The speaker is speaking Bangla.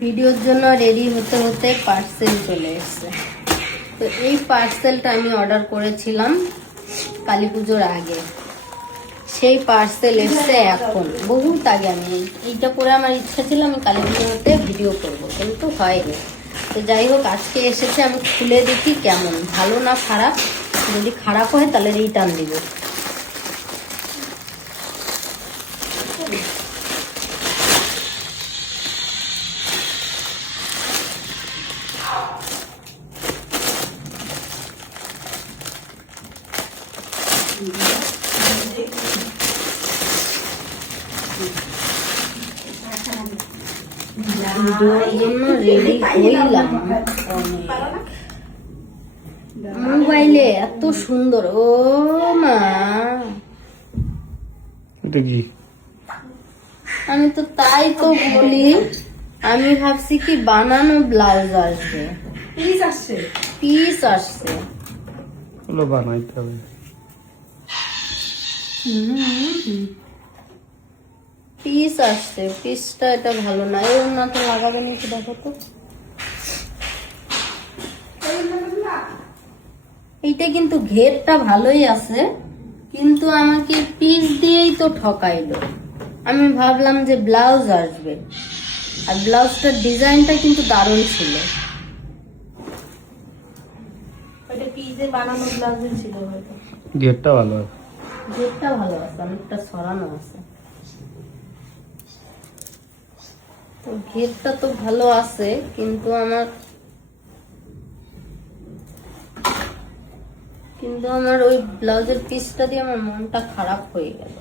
ভিডিওর জন্য রেডি হতে হতে পার্সেল চলে এসেছে। তো এই পার্সেলটা আমি অর্ডার করেছিলাম কালী পুজোর আগে। সেই পার্সেল এসছে এখন। বহুত আগে আমি এইটা পরে আমার ইচ্ছা ছিল আমি কালী পুজোর পুজোতে ভিডিও করব, কিন্তু হয়নি। তো যাই হোক, আজকে এসেছে, আমি খুলে দেখি কেমন। ভালো না খারাপ? যদি খারাপ হয়, তাহলে রিটার্ন দিব। মোবাইলে এত সুন্দর ও মা। এটা কি? আমি তো তাই তো বলি আমি ভাবছি কি বানানো ব্লাউজ আসবে। পিস আসছে। পিস আসছে। বানাইতে হবে। পিস আসছে পিসটা এটা ভালো না। এই ওনাটা লাগাবে না একটু দেখো তো। এইটা কিন্তু ঘেরটা ভালোই আছে কিন্তু আমাকে পিস দিয়েই তো ঠকাইলো। আমি ভাবলাম যে ব্লাউজ আসবে। আর ব্লাউজটার ডিজাইনটা কিন্তু দারুণ ছিল। গেটটা ভালো আছে। ঘেরটা ভালো আছে অনেকটা সরানো আছে। তো ঘেরটা তো ভালো আছে, কিন্তু আমার কিন্তু আমার ওই ব্লাউজের পিসটা দিয়ে আমার মনটা খারাপ হয়ে গেল।